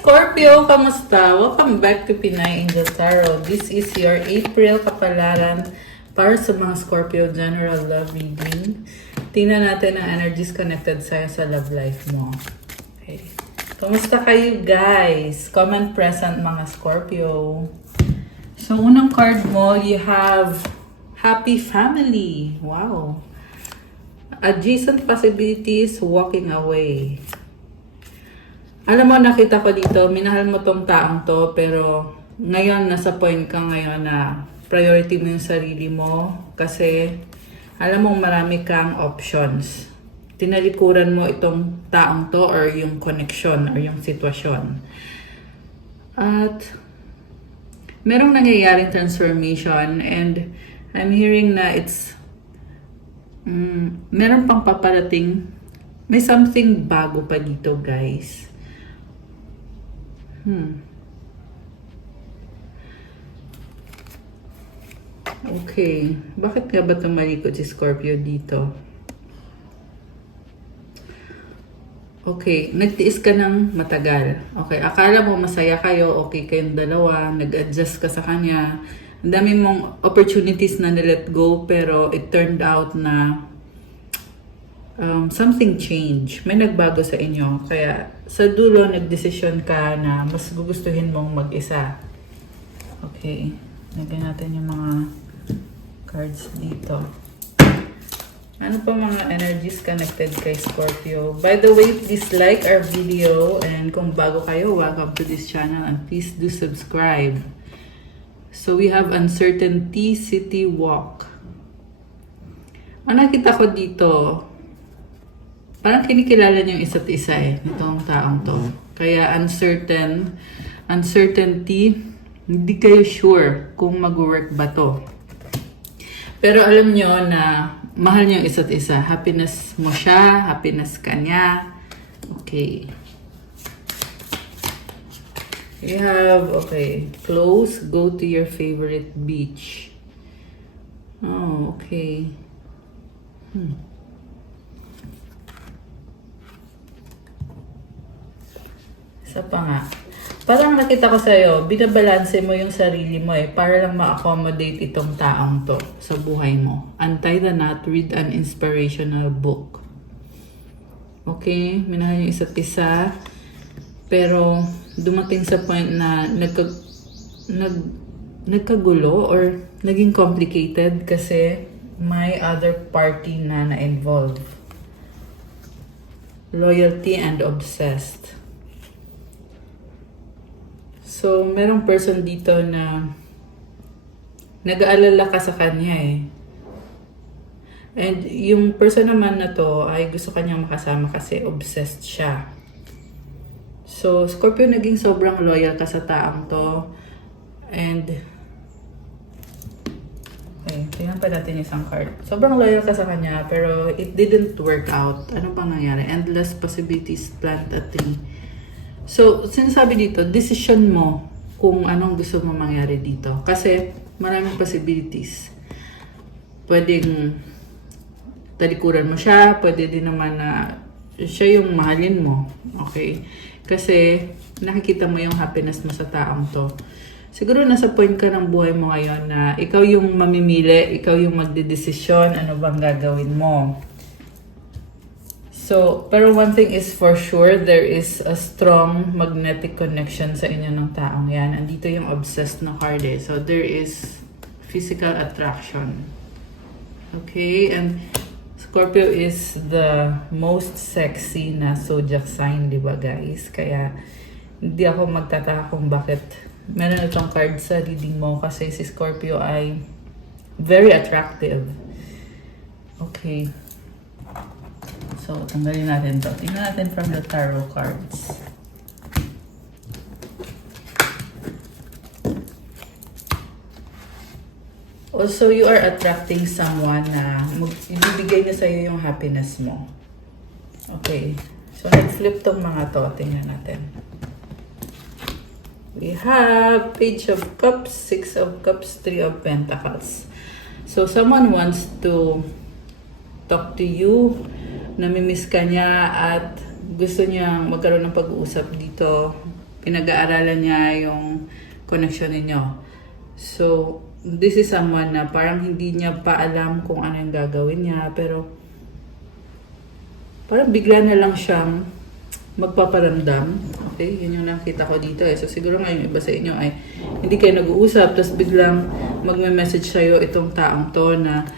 Scorpio! Kamusta? Welcome back to Pinay Angel Tarot. This is your April kapalaran para sa mga Scorpio General Love Reading. Tingnan natin ang energies connected sa'yo sa love life mo. Okay. Kamusta kayo guys? Comment present mga Scorpio. So, unang card mo, you have Happy Family. Wow. Adjacent possibilities, walking away. Alam mo, nakita ko dito, minahal mo tong taong to, pero ngayon, nasa point ka ngayon na priority mo yung sarili mo kasi alam mo, marami kang options. Tinalikuran mo itong taong to or yung connection or yung sitwasyon. At merong nangyayaring transformation and I'm hearing na it's meron pang paparating. May something bago pa dito, guys. Okay. Bakit nga ba tumalikod si Scorpio dito? Okay. Nagtiis ka ng matagal. Okay. Akala mo masaya kayo. Okay kayong dalawa. Nag-adjust ka sa kanya. Ang dami mong opportunities na nilet go pero it turned out na something changed. May nagbago sa inyo. Kaya sa dulo, nagdesisyon ka na mas gugustuhin mong mag-isa. Okay. Lagyan natin yung mga cards dito. Ano pa mga energies connected kay Scorpio? By the way, please like our video. And kung bago kayo, welcome to this channel. And please do subscribe. So we have Uncertainty City Walk. Ang nakita ko dito, parang kinikilala niyo yung isa't isa nitong taong to. Kaya uncertainty, hindi kayo sure kung mag-work ba to. Pero alam niyo na mahal niyo yung isa't isa. Happiness mo siya, happiness ka niya. Okay. You have, okay, close, go to your favorite beach. Oh, okay. Isa pa nga. Parang nakita ko sa'yo, binabalanse mo yung sarili mo para lang ma-accommodate itong taong to sa buhay mo. Untie the knot, read an inspirational book. Okay, minahal yung isa't isa. Pero dumating sa point na nagkagulo or naging complicated kasi may other party na na-involve. Loyalty and obsessed. So, merong person dito na nag-aalala ka sa kanya And yung person naman na to ay gusto kanyang makasama kasi obsessed siya. So, Scorpio, naging sobrang loyal ka sa taong to. And, okay, tingnan pa natin yung isang card. Sobrang loyal ka sa kanya, pero it didn't work out. Ano bang nangyari? Endless possibilities, plant a tree. So, sinasabi dito, decision mo kung anong gusto mo mangyari dito. Kasi, maraming possibilities. Pwedeng talikuran mo siya, pwede din naman na siya yung mahalin mo. Okay? Kasi, nakikita mo yung happiness mo sa taong to. Siguro nasa point ka ng buhay mo ngayon na ikaw yung mamimili, ikaw yung magdedesisyon, ano bang gagawin mo. So, pero one thing is for sure, there is a strong magnetic connection sa inyo ng taong yan. Andito yung obsessed na card So, there is physical attraction. Okay? And Scorpio is the most sexy na zodiac sign, di ba guys? Kaya, hindi ako magtataka kung bakit meron itong card sa reading mo kasi si Scorpio ay very attractive. Okay. So, tanggalin natin to. Tingnan natin from the tarot cards. Also, you are attracting someone na ibibigay niya sa'yo yung happiness mo. Okay. So, nag-flip tong mga to. Tingnan natin. We have Page of Cups, Six of Cups, Three of Pentacles. So, someone wants to talk to you, namimiss ka niya at gusto niya magkaroon ng pag-uusap dito pinag-aaralan niya yung connection ninyo. So, this is someone na parang hindi niya pa alam kung ano yung gagawin niya, pero parang bigla na lang siyang magpaparamdam. Okay? Yun yung nakita ko dito eh. So, siguro nga yung iba sa inyo ay hindi kayo nag-uusap, tapos biglang magme-message sa'yo itong taong to na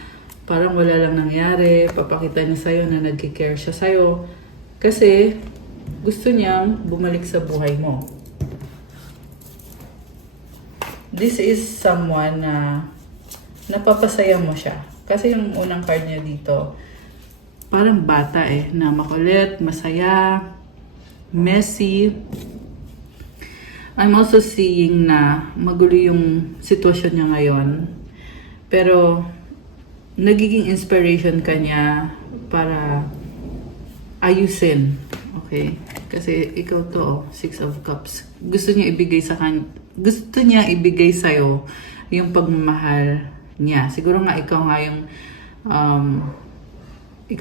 parang wala lang nangyari, papakita niya sa'yo na nagki-care siya sa'yo. Kasi gusto niyang bumalik sa buhay mo. This is someone na napapasaya mo siya. Kasi yung unang card niya dito, parang bata eh, na makulit, masaya, messy. I'm also seeing na magulo yung sitwasyon niya ngayon. Pero, nagiging inspiration ka niya para ayusin. Okay? Kasi ikaw to, Six of Cups. Gusto niya ibigay sa'yo yung pagmamahal niya. Siguro nga ikaw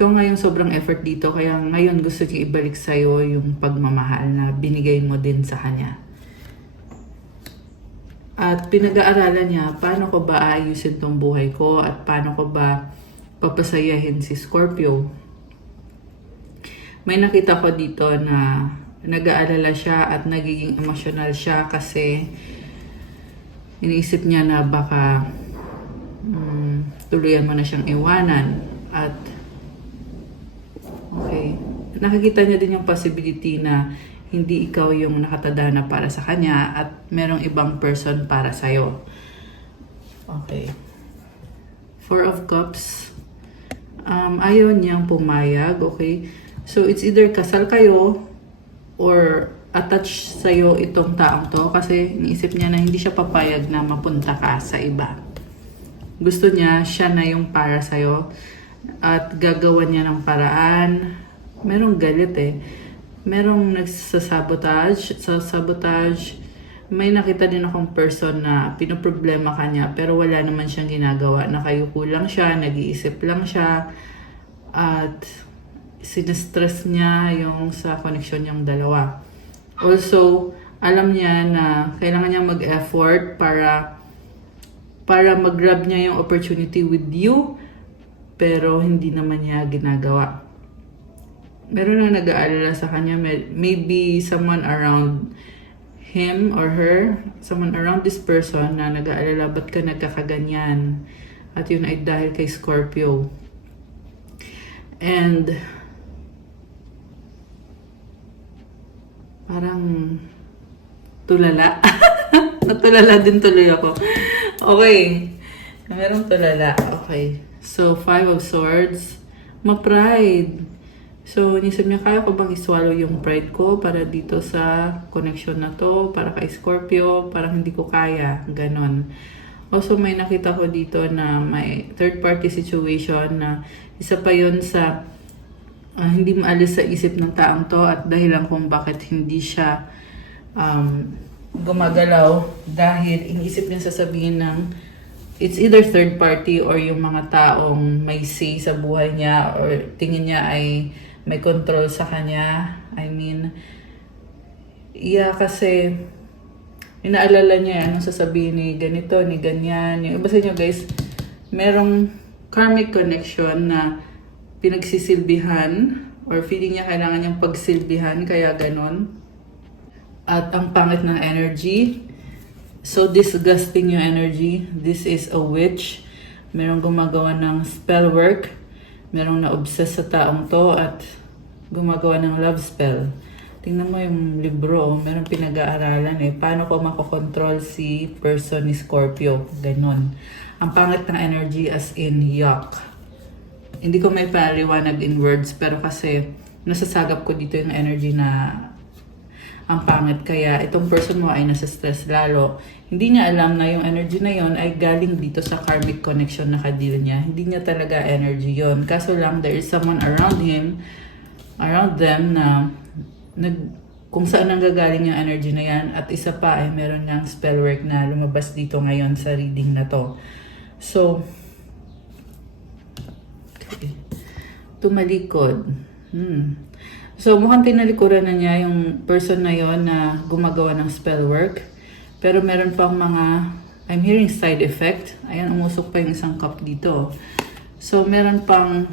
nga yung sobrang effort dito, kaya ngayon gusto niya ibalik sa'yo yung pagmamahal na binigay mo din sa kanya. At pinag-aaralan niya, paano ko ba aayusin tong buhay ko at paano ko ba papasayahin si Scorpio. May nakita ko dito na nag-aalala siya at nagiging emotional siya kasi iniisip niya na baka tuluyan mo na siyang iwanan. At okay, nakikita niya din yung possibility na hindi ikaw yung nakatadhana para sa kanya at merong ibang person para sa'yo. Okay. Four of Cups. Ayaw niyang pumayag, okay? So, it's either kasal kayo or attached sa'yo itong taong to kasi iniisip niya na hindi siya papayag na mapunta ka sa iba. Gusto niya, siya na yung para sa'yo at gagawan niya ng paraan. Merong galit eh. Merong nagsasabotage. May nakita din akong person na pinoproblema ka niya pero wala naman siyang ginagawa. Nakayuko lang siya, nag-iisip lang siya at sinistress niya yung sa connection yung dalawa. Also, alam niya na kailangan niya mag-effort para mag-grab niya yung opportunity with you pero hindi naman niya ginagawa. Meron na nag-aalala sa kanya, maybe someone around him or her, someone around this person na nag-aalala, ba't ka nagkakaganyan? At yun ay dahil kay Scorpio. And parang tulala. Natulala din tuloy ako. Okay. Merong tulala. Okay. So, Five of Swords. Ma-pride. So, inisip niya, kaya ko bang iswallow yung pride ko para dito sa connection na to, para kay Scorpio, parang hindi ko kaya. Ganon. Also, may nakita ko dito na may third-party situation na isa pa yun sa hindi maalis sa isip ng taong to at dahilan kung bakit hindi siya gumagalaw dahil iniisip niya sasabihin ng it's either third party or yung mga taong may say sa buhay niya or tingin niya ay may control sa kanya. I mean, yeah, kasi inaalala niya anong sasabihin ni ganito, ni ganyan. Yung iba sa inyo guys, merong karmic connection na pinagsisilbihan or feeling niya kailangan niyang pagsilbihan kaya ganon. At ang pangit ng energy, so disgusting yung energy. This is a witch. Merong gumagawa ng spell work. Merong na-obsess sa taong to at gumagawa ng love spell. Tingnan mo yung libro, merong pinag-aaralan eh. Paano ko makokontrol si person ni Scorpio? Ganon. Ang pangit ng energy as in yuck. Hindi ko may paliwanag in words pero kasi nasasagap ko dito yung energy na ang pangit. Kaya itong person mo ay nasa stress lalo. Hindi niya alam na yung energy na yon ay galing dito sa karmic connection na kadil niya. Hindi niya talaga energy yon. Kaso lang there is someone around him, around them na kung saan nanggagaling yung energy na yan. At isa pa ay meron ngang spell work na lumabas dito ngayon sa reading na to. So, tumalikod. So, mukhang tinalikuran na niya yung person na yon na gumagawa ng spell work. Pero meron pang mga, I'm hearing side effect. Ayan, umusok pa yung isang cup dito. So, meron pang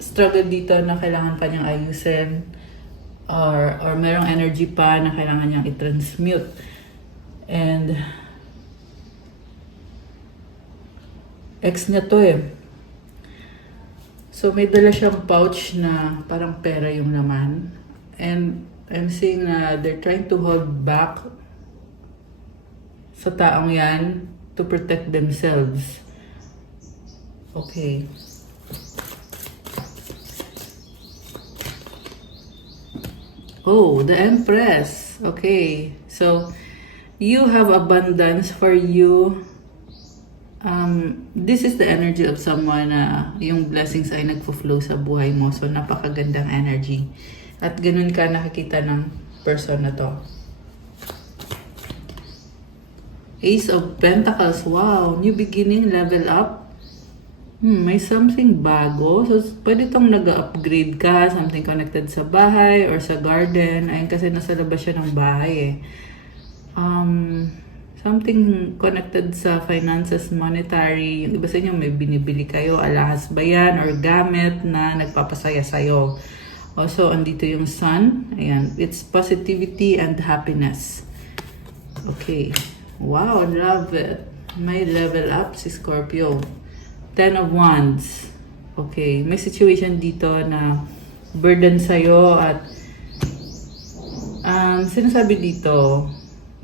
struggle dito na kailangan pa niyang ayusin. Or merong energy pa na kailangan niyang i-transmute. And, ex niya to eh. So, may dala siyang pouch na parang pera yung laman. And I'm seeing na they're trying to hold back sa taong yan to protect themselves. Okay. Oh, the Empress. Okay. So, you have abundance for you. This is the energy of someone na yung blessings ay nagfo-flow sa buhay mo. So, napakagandang energy. At ganun ka nakikita ng person na to. Ace of Pentacles. Wow. New beginning, level up. May something bago. So, pwede itong nag-upgrade ka. Something connected sa bahay or sa garden. Ayun kasi nasa labas siya ng bahay eh. Something connected sa finances, monetary. Yung iba sa inyo may binibili kayo, alahas ba yan, or gamit na nagpapasaya sa'yo. Also, andito yung sun. Ayan. It's positivity and happiness. Okay. Wow, love it. May level up si Scorpio. 10 of Wands. Okay. May situation dito na burden sa'yo at sinasabi dito,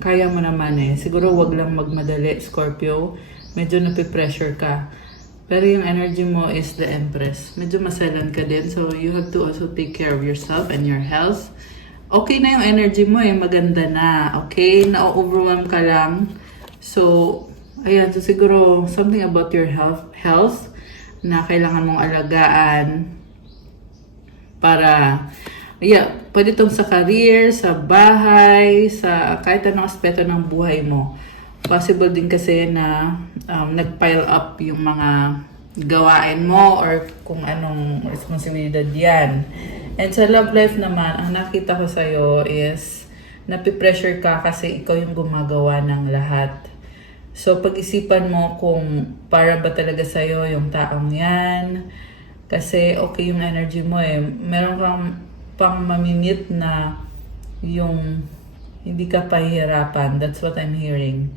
kaya mo naman eh. Siguro wag lang magmadali, Scorpio. Medyo napipressure ka. Pero yung energy mo is the Empress. Medyo maselan ka din. So, you have to also take care of yourself and your health. Okay na yung energy mo eh. Maganda na. Okay? Na-overwhelm ka lang. So, ayan. So, siguro something about your health na kailangan mong alagaan para... Yeah, pwede itong sa career, sa bahay, sa kahit anong aspeto ng buhay mo. Possible din kasi na nag-pile up yung mga gawain mo or kung anong responsibilidad yan. And sa love life naman, ang nakita ko sa'yo is napipressure ka kasi ikaw yung gumagawa ng lahat. So pag-isipan mo kung para ba talaga sa'yo yung taong yan. Kasi okay yung energy mo eh. Meron kang pang mamimit na yung hindi ka pahihirapan. That's what I'm hearing.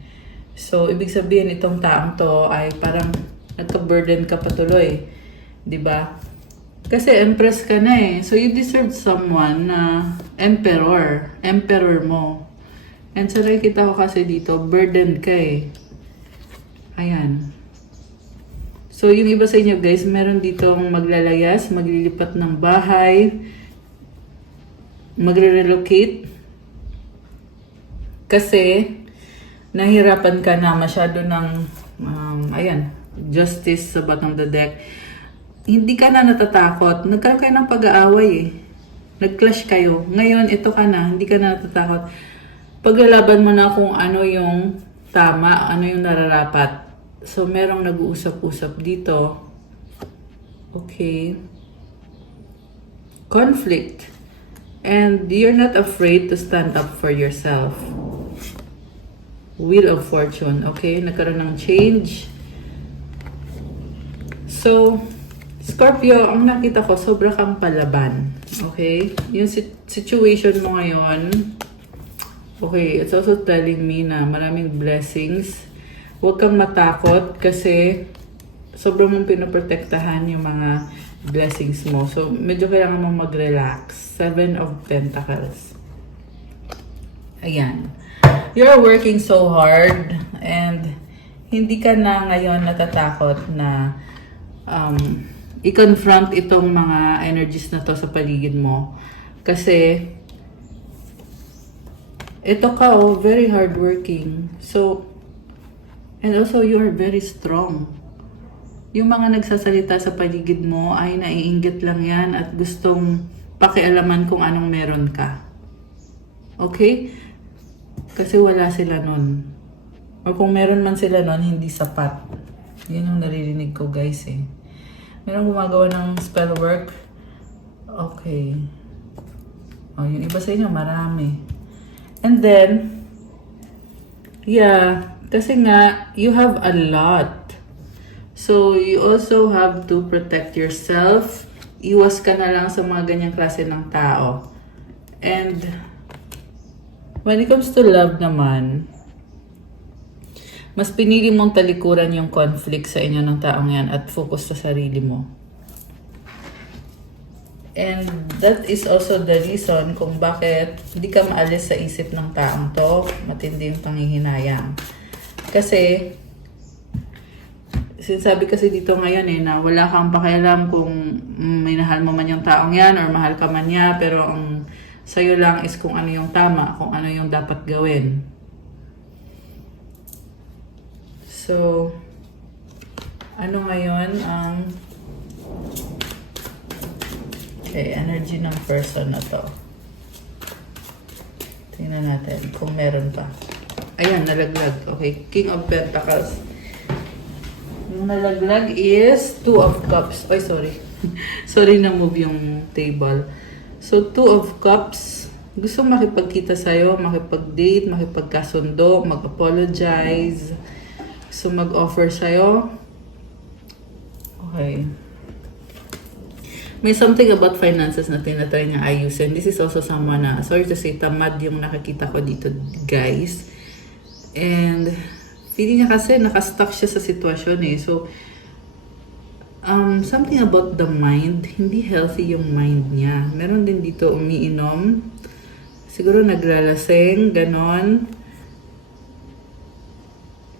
So, ibig sabihin itong taong to ay parang nagka-burden ka patuloy. 'Di ba? Kasi Empress ka na eh. So, you deserve someone na emperor mo. And so, nakikita ko kasi dito, burden ka eh. Ayan. So, yung iba sa inyo guys, meron ditong maglalayas, maglilipat ng bahay, magre-relocate kasi nahirapan ka na masyado ng ayan, justice sa bottom of the deck. Hindi ka na natatakot. Nagkaroon kayo ng pag-aaway eh. Nag-clash kayo. Ngayon, ito ka na. Hindi ka na natatakot. Paglalaban mo na kung ano yung tama, ano yung nararapat. So, merong nag-uusap-usap dito. Okay. Conflict. And you're not afraid to stand up for yourself. Wheel of Fortune. Okay? Nagkaroon ng change. So, Scorpio, ang nakita ko, sobra kang palaban. Okay? Yung situation mo ngayon, okay, it's also telling me na maraming blessings. Huwag kang matakot kasi sobrang mong pinoprotektahan yung mga blessings mo. So, medyo kailangan mong mag-relax. 7 of Pentacles. Ayan. You're working so hard and hindi ka na ngayon natatakot na i-confront itong mga energies na to sa paligid mo. Kasi ito ka, very hardworking. So, and also you are very strong. Yung mga nagsasalita sa paligid mo ay naiinggit lang yan at gustong pakialaman kung anong meron ka. Okay? Kasi wala sila nun. O kung meron man sila nun, hindi sapat. Yun ang naririnig ko guys eh. Meron gumagawa ng spell work. Okay. Oh, yung iba sa inyo, marami. And then, yeah, kasi nga, you have a lot. So, you also have to protect yourself. Iwas ka na lang sa mga ganyang klase ng tao. And, when it comes to love naman, mas pinili mong talikuran yung conflict sa inyo ng taong yan at focus sa sarili mo. And that is also the reason kung bakit hindi ka maalis sa isip ng taong to, matindi yung panghihinayang. Kasi, sinasabi kasi dito ngayon na wala kang pakialam kung minahal mo man yung taong yan or mahal ka man niya, pero ang sa'yo lang is kung ano yung tama, kung ano yung dapat gawin. So, ano ngayon ang energy ng person na to? Tingnan natin kung meron pa. Ayan, nalaglag. Okay, King of Pentacles. Yung nalaglag is Two of Cups. Ay, sorry. Sorry na move yung table. So, Two of Cups. Gusto makipagkita sa'yo, makipag-date, makipagkasundo, mag-apologize. Gusto mag-offer sa'yo. Okay. May something about finances na tinatry niya ayusin. This is also someone na, sorry to say, tamad yung nakikita ko dito, guys. And, feeling niya kasi nakastuck siya sa sitwasyon eh. So, something about the mind, hindi healthy yung mind niya. Meron din dito umiinom. Siguro nagralasing, ganon.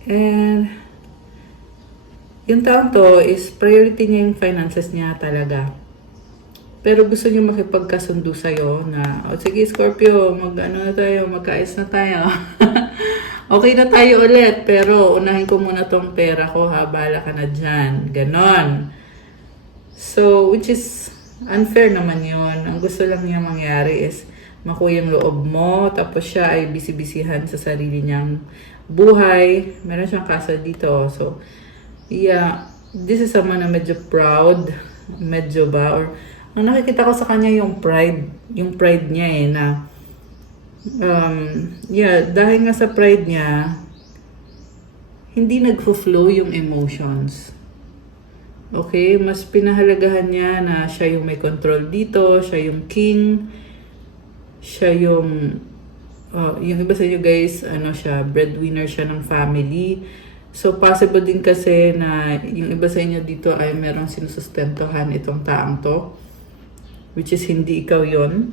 And, yung taong to is priority niya yung finances niya talaga. Pero gusto niyo makipagkasundo sa'yo na, sige Scorpio, magkaayos na tayo. Okay na tayo ulit, pero unahin ko muna tong pera ko ha, bahala ka na dyan. Ganon. So, which is unfair naman yun. Ang gusto lang niya mangyari is makuha yung loob mo, tapos siya ay busy-busyhan sa sarili niyang buhay. Meron siyang kaso dito. So, yeah, this is someone na medyo proud, medyo ba, or ang nakikita ko sa kanya yung pride niya na dahil nga sa pride niya, hindi nagfo-flow yung emotions. Okay, mas pinahalagahan niya na siya yung may control dito, siya yung king, siya yung iba sa inyo guys, siya, breadwinner siya ng family. So, possible din kasi na yung iba sa inyo dito ay merong sinusustentohan itong taong to, which is hindi ikaw yon.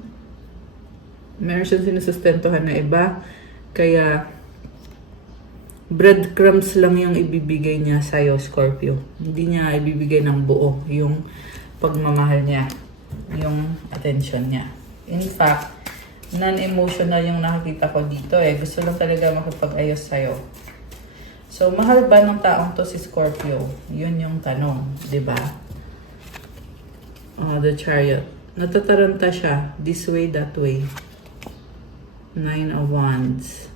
Meron siyang sinusustentohan na iba, kaya breadcrumbs lang yung ibibigay niya sa'yo, Scorpio. Hindi niya ibibigay ng buo yung pagmamahal niya, yung attention niya. In fact, non-emotional yung nakikita ko dito eh. Gusto lang talaga makipag-ayos sa'yo. So, mahal ba ng taong to si Scorpio? Yun yung tanong, di ba? The Chariot. Natataranta siya. This way, that way. 9 of Wands.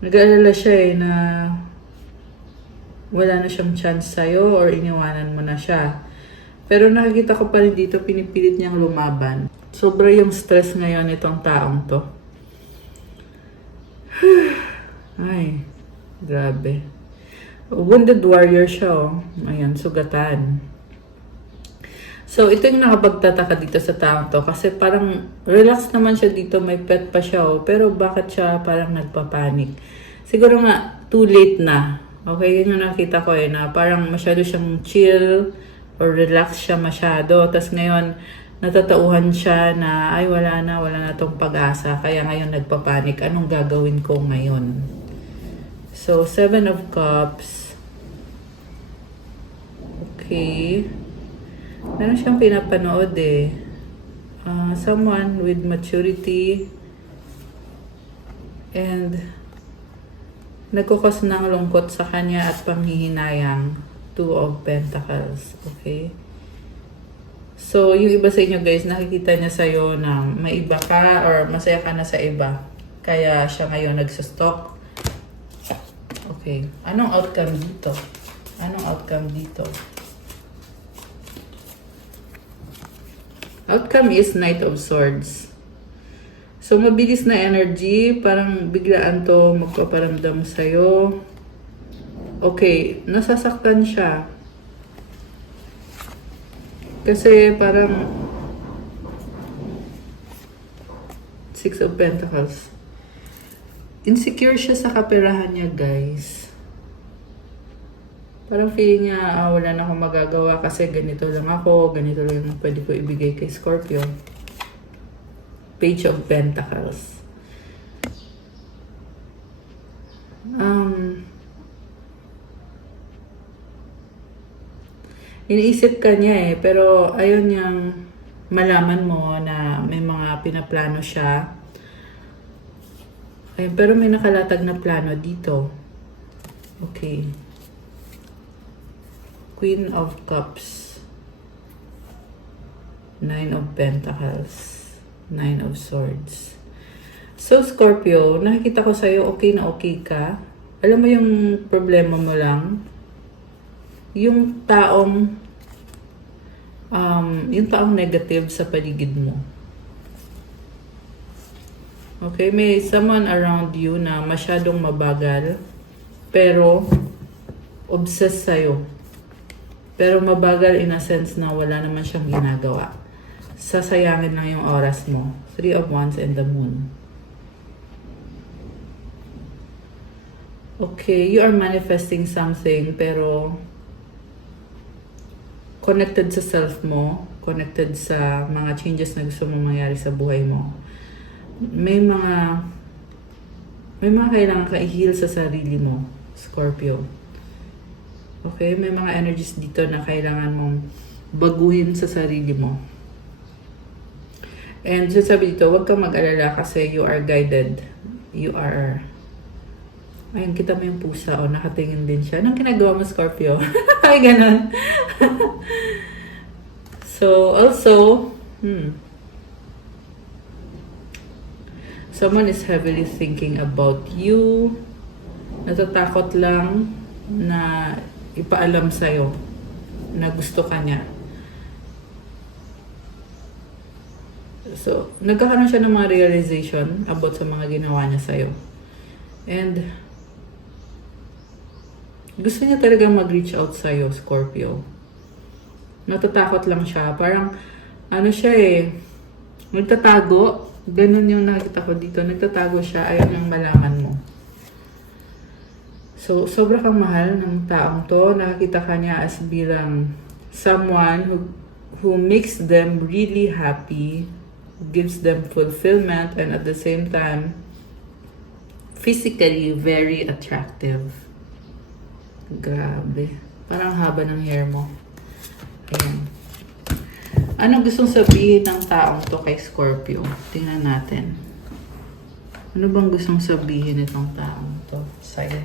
Nag-aalala siya na wala na siyang chance sa'yo or iniwanan mo na siya. Pero nakikita ko pa rin dito, pinipilit niyang lumaban. Sobra yung stress ngayon itong taong to. Ay, grabe. Wounded warrior siya, oh. Ayan, sugatan. So, ito yung nakapagtataka dito sa taong to. Kasi parang relax naman siya dito. May pet pa siya, oh. Pero bakit siya parang nagpapanik? Siguro nga, too late na. Okay, yun yung nakita ko na parang masyado siyang chill or relax siya masyado. Tapos ngayon, natatauhan siya na, ay wala na tong pag-asa. Kaya ngayon nagpapanik. Anong gagawin ko ngayon? So, 7 of Cups. Okay. Meron siyang pinapanood eh. Someone with maturity and nagkukos ng lungkot sa kanya at panghihinayang. 2 of Pentacles. Okay? So, yung iba sa inyo guys, nakikita niya sa'yo na may iba ka or masaya ka na sa iba. Kaya siya ngayon nagsustalk. Okay. Anong outcome dito? Anong outcome dito? Outcome is Knight of Swords. So, mabilis na energy. Parang biglaan to magpaparamdam sa'yo. Okay, nasasaktan siya. Kasi parang Six of Pentacles. Insecure siya sa kaperahan niya, guys. Parang feeling niya, wala na akong magagawa kasi ganito lang ako, ganito lang yung pwede ko ibigay kay Scorpio. Page of Pentacles. Iniisip ka niya pero ayaw niyang malaman mo na may mga pinaplano siya. Ayun, pero may nakalatag na plano dito. Okay. Queen of Cups. Nine of Pentacles. Nine of Swords. So, Scorpio, nakikita ko sa'yo, okay na okay ka. Alam mo yung problema mo lang? Yung taong negative sa paligid mo. Okay, may someone around you na masyadong mabagal, pero obsessed sa'yo. Pero mabagal in a sense na wala naman siyang ginagawa. Sasayangin lang yung oras mo. Three of Wands and the Moon. Okay, you are manifesting something, pero connected sa self mo, connected sa mga changes na gusto mong mangyari sa buhay mo. May mga kailangan ka i-heal sa sarili mo, Scorpio. Okay, may mga energies dito na kailangan mong baguhin sa sarili mo. And sasabi dito, huwag kang mag-alala kasi you are guided. You are... Ayun, kita mo yung pusa, nakatingin din siya. Anong ginagawa mo, Scorpio? Ay, ganun. So, also, someone is heavily thinking about you. Natatakot lang na ipaalam sa'yo na gusto ka niya. So, nagkakaroon siya ng mga realization about sa mga ginawa niya sa'yo. And, gusto niya talaga mag-reach out sa'yo, Scorpio. Natatakot lang siya. Parang, nagtatago. Ganun yung nakita ko dito. Nagtatago siya. Ayaw niyang malaman mo. So, sobra kang mahal ng taong to. Nakakita ka niya as bilang someone who makes them really happy, gives them fulfillment, and at the same time, physically very attractive. Grabe. Parang haba ng hair mo. Ayan. Ano gustong sabihin ng taong to kay Scorpio? Tingnan natin. Ano bang gustong sabihin itong taong to sa'yo?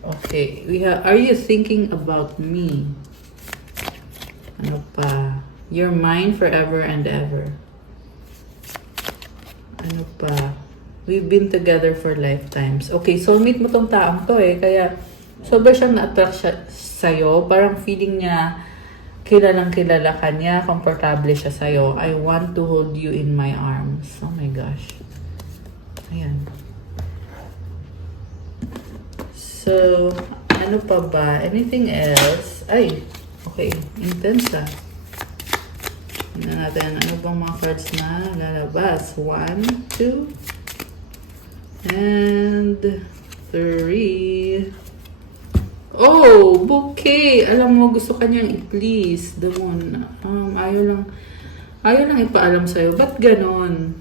Okay. Are you thinking about me? Ano pa? You're mine forever and ever. Ano pa? We've been together for lifetimes. Okay, soulmate mo tong taong to kaya sobra siyang na-attract sa'yo. Parang feeling niya kilalang kilala ka niya, komportable siya sa'yo. I want to hold you in my arms. Oh my gosh. Ayan. So, ano pa ba? Anything else? Ay, okay. Intense Tingnan natin, ano bang mga cards na lalabas? 1, 2, and 3. Oh, bouquet! Alam mo, gusto kanyang i-please the moon. Ayaw lang ipaalam sa'yo. Ba't ganon?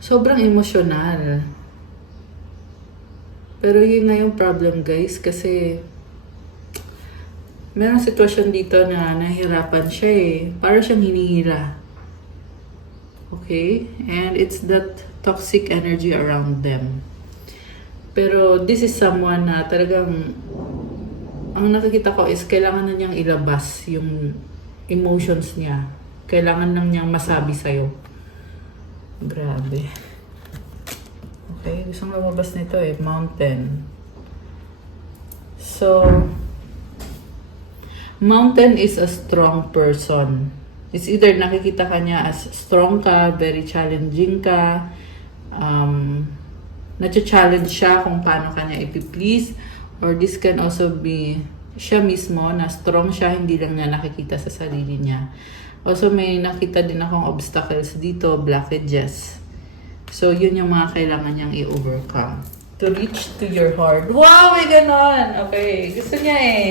Sobrang emosyonal. Pero yun na yung problem, guys, kasi merong sitwasyon dito na nahihirapan siya Para siyang hinihila. Okay? And it's that toxic energy around them. Pero this is someone na talagang ang nakikita ko is kailangan na niyang ilabas yung emotions niya. Kailangan lang niyang masabi sa'yo. Grabe. Okay, gusto kong lumabas nito Mountain. So, Mountain is a strong person. It's either nakikita ka niya as strong ka, very challenging ka, na-challenge siya kung paano ka niya ipiplease, or this can also be siya mismo na strong siya, hindi lang niya nakikita sa sarili niya. Also, may nakita din akong obstacles dito, blockages. So, yun yung mga kailangan niyang i-overcome. To reach to your heart. Wow, may ganon! Okay, gusto niya eh.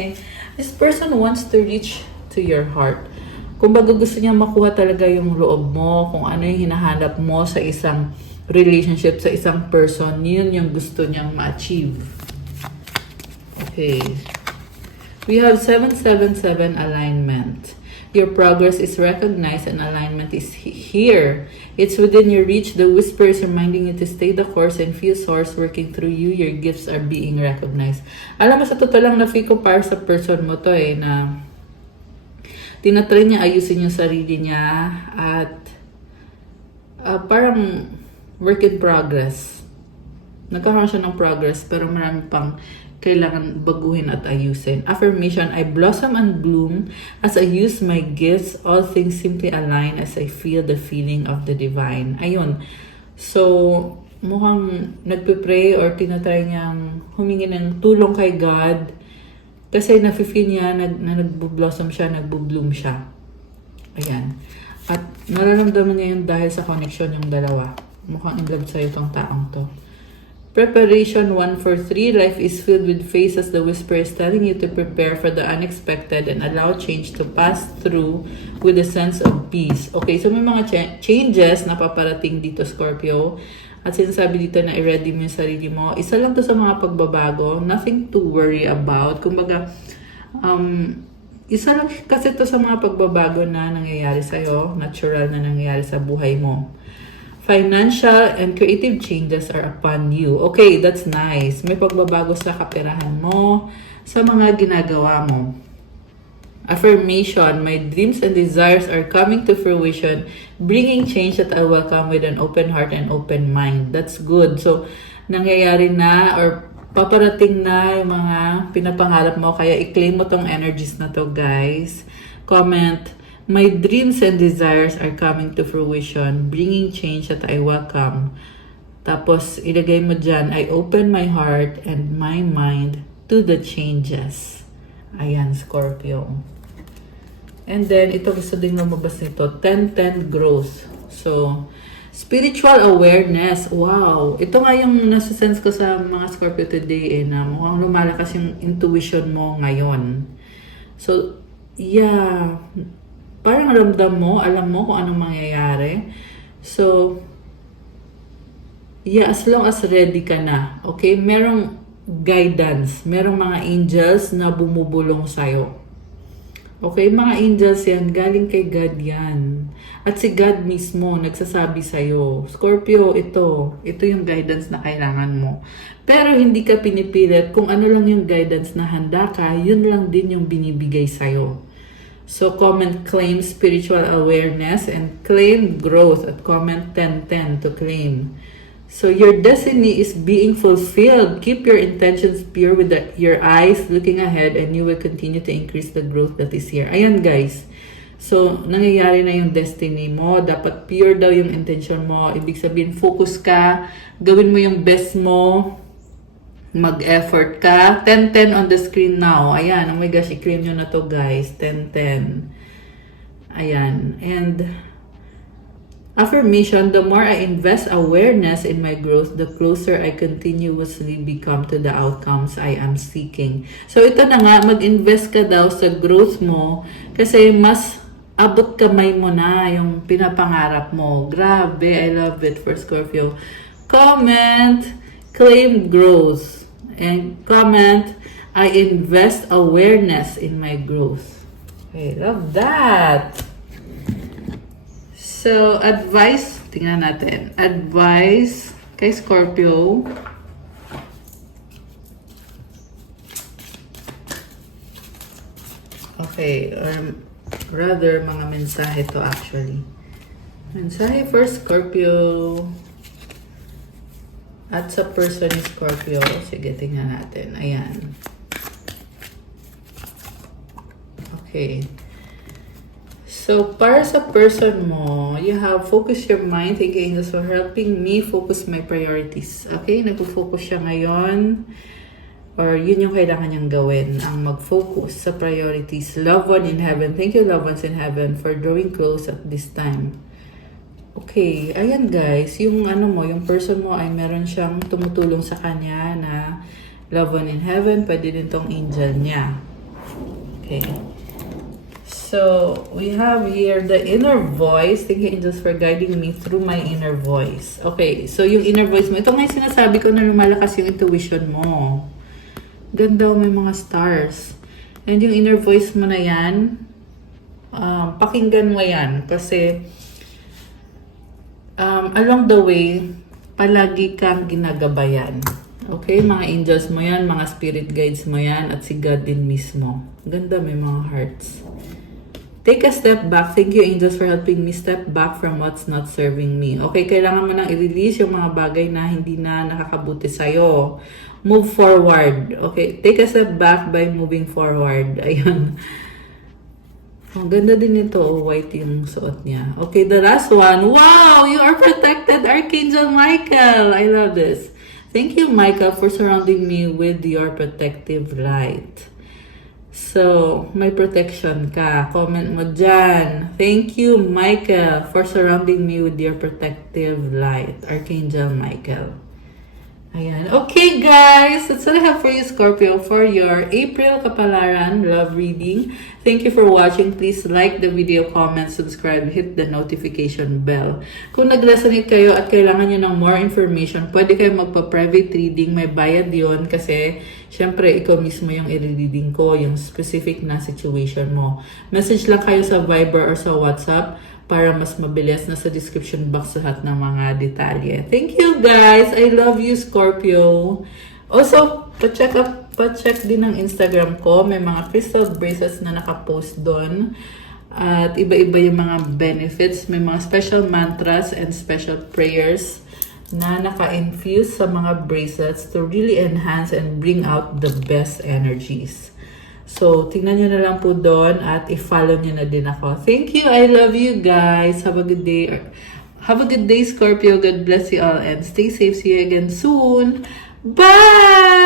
This person wants to reach to your heart. Kung baga gusto niya makuha talaga yung loob mo, kung ano yung hinahanap mo sa isang relationship, sa isang person, yun yung gusto niyang ma-achieve. Okay. We have 777 alignment. Your progress is recognized and alignment is here. It's within your reach. The whisper is reminding you to stay the course and feel source working through you. Your gifts are being recognized. Alam mo, sa totoo lang na feel ko para sa person mo to eh, na tinatry niya ayusin yung sarili niya at parang work in progress. Nagkakaroon siya ng progress pero marami pang kailangan baguhin at ayusin. Affirmation, I blossom and bloom as I use my gifts. All things simply align as I feel the feeling of the divine. Ayun. So, mukhang nagpe-pray or tinatry niyang humingi ng tulong kay God kasi nafe-feel niya na nagbo-blossom siya, nagbo-bloom siya. Ayan. At nararamdaman niya yun dahil sa connection yung dalawa. Mukhang in love sa'yo tong taong to. Preparation 143. Life is filled with phases. The whisper is telling you to prepare for the unexpected and allow change to pass through with a sense of peace. Okay, so may mga changes na paparating dito, Scorpio. At sinasabi dito na i-ready mo yung sarili mo. Isa lang to sa mga pagbabago. Nothing to worry about. Kumbaga, isa lang kasi to sa mga pagbabago na nangyayari sa'yo. Natural na nangyayari sa buhay mo. Financial and creative changes are upon you. Okay, that's nice. May pagbabago sa kaperahan mo, sa mga ginagawa mo. Affirmation, my dreams and desires are coming to fruition, bringing change that I welcome with an open heart and open mind. That's good. So, nangyayari na or paparating na yung mga pinapangarap mo. Kaya i-claim mo tong energies na to, guys. Comment, my dreams and desires are coming to fruition, bringing change that I welcome. Tapos, ilagay mo dyan, I open my heart and my mind to the changes. Ayan, Scorpio. And then, ito gusto din lumabas nito, 10-10 growth. So, spiritual awareness. Wow! Ito nga yung nasa-sense ko sa mga Scorpio today na mukhang lumalakas yung intuition mo ngayon. So, yeah, parang ramdam mo, alam mo kung anong mangyayari. So, yeah, as long as ready ka na, okay? Merong guidance, merong mga angels na bumubulong sa'yo. Okay, mga angels yan, galing kay God yan. At si God mismo nagsasabi sa'yo, Scorpio, ito yung guidance na kailangan mo. Pero hindi ka pinipilit, kung ano lang yung guidance na handa ka, yun lang din yung binibigay sa'yo. So, comment claim spiritual awareness and claim growth at comment 10-10 to claim. So, your destiny is being fulfilled. Keep your intentions pure with your eyes looking ahead and you will continue to increase the growth that is here. Ayan, guys. So, nangyayari na yung destiny mo. Dapat pure daw yung intention mo. Ibig sabihin, focus ka. Gawin mo yung best mo. Mag-effort ka. 10-10 on the screen now. Ayan. Oh my gosh, i-claim nyo na to, guys. 10-10. Ayan. And affirmation, the more I invest awareness in my growth, the closer I continuously become to the outcomes I am seeking. So, ito na nga, mag-invest ka daw sa growth mo kasi mas abot kamay mo na yung pinapangarap mo. Grabe, I love it for Scorpio. Comment, claim growth. And comment, I invest awareness in my growth. I love that. So, advice, tingnan natin. Advice kay Scorpio. Okay, rather mga mensahe to actually. Mensahe for Scorpio. At sa person ni Scorpio. Sige, tingnan natin. Ayan. Okay. So, para sa person mo, you have focus your mind. Thank you, angels, for helping me focus my priorities. Okay? Nagpo-focus siya ngayon. Or yun yung kailangan niyang gawin, ang mag-focus sa priorities. Loved one in heaven. Thank you, loved ones in heaven, for drawing close at this time. Okay, ayan guys, yung yung person mo ay meron siyang tumutulong sa kanya na loved one in heaven, pwede din tong angel niya. Okay. So, we have here the inner voice. Thank you, angels, for guiding me through my inner voice. Okay, so yung inner voice mo, ito nga yung sinasabi ko na lumalakas yung intuition mo. Ganda, may mga stars. And yung inner voice mo na yan, pakinggan mo yan. Kasi, along the way, palagi kang ginagabayan. Okay, mga angels mo yan, mga spirit guides mo yan, at si God din mismo. Ganda, may mga hearts. Take a step back. Thank you, angels, for helping me step back from what's not serving me. Okay, kailangan mo nang i-release yung mga bagay na hindi na nakakabuti sa'yo. Move forward. Okay, take a step back by moving forward. Ayun. Ang ganda din nito. White yung suot niya. Okay, the last one. Wow! You are protected, Archangel Michael. I love this. Thank you, Michael, for surrounding me with your protective light. So, may protection ka. Comment mo dyan. Thank you, Michael, for surrounding me with your protective light. Archangel Michael. Ayan. Okay, guys. That's all I have for you, Scorpio, for your April Kapalaran love reading. Thank you for watching. Please like the video, comment, subscribe, hit the notification bell. Kung nag-resonate kayo at kailangan nyo ng more information, pwede kayo magpa-private reading. May bayad yon kasi syempre, ikaw mismo yung i-reading ko, yung specific na situation mo. Message lang kayo sa Viber or sa WhatsApp para mas mabilis. Na sa description box lahat ng mga detalye. Thank you, guys! I love you, Scorpio! Also, pa-check din ang Instagram ko. May mga crystal bracelets na nakapost doon. At iba-iba yung mga benefits. May mga special mantras and special prayers na naka-infuse sa mga bracelets to really enhance and bring out the best energies. So, tingnan nyo na lang po doon at i-follow nyo na din ako. Thank you. I love you guys. Have a good day. Have a good day, Scorpio. God bless you all and stay safe. See you again soon. Bye!